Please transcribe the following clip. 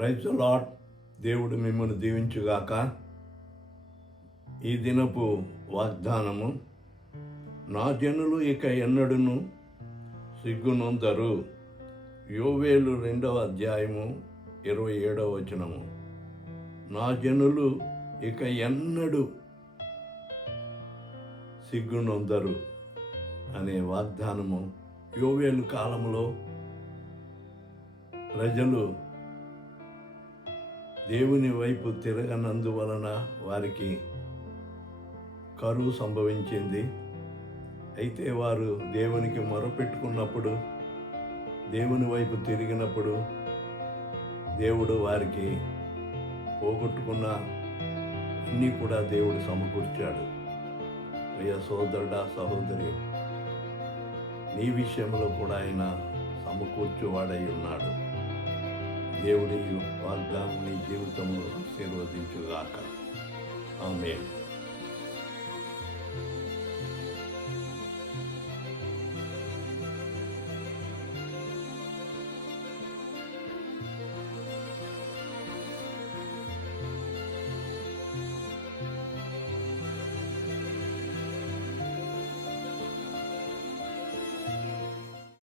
Praise lot దేవుడు మిమ్మల్ని దీవించుగాక. ఈ దినపు వాగ్దానము నా జనులు ఇక ఎన్నడును? సిగ్గునొందరు యోవేలు రెండవ అధ్యాయము ఇరవై ఏడవ వచనము. నా జనులు ఇక ఎన్నడు? సిగ్గునొందరు అనే వాగ్దానము. యోవేలు కాలంలో ప్రజలు దేవుని వైపు తిరగనందువలన వారికి కరువు సంభవించింది. అయితే వారు దేవునికి మొరపెట్టుకున్నప్పుడు దేవుని వైపు తిరిగినప్పుడు దేవుడు వారికి పోగొట్టుకున్న అన్నీ కూడా దేవుడు సమకూర్చాడు. ప్రియ సోదరుడా సహోదరి నీ విషయంలో కూడా ఆయన సమకూర్చువాడై ఉన్నాడు. దేవుడి వాగ్దానం నీ జీవితంలో ఆశీర్వదించుగాక ఆమె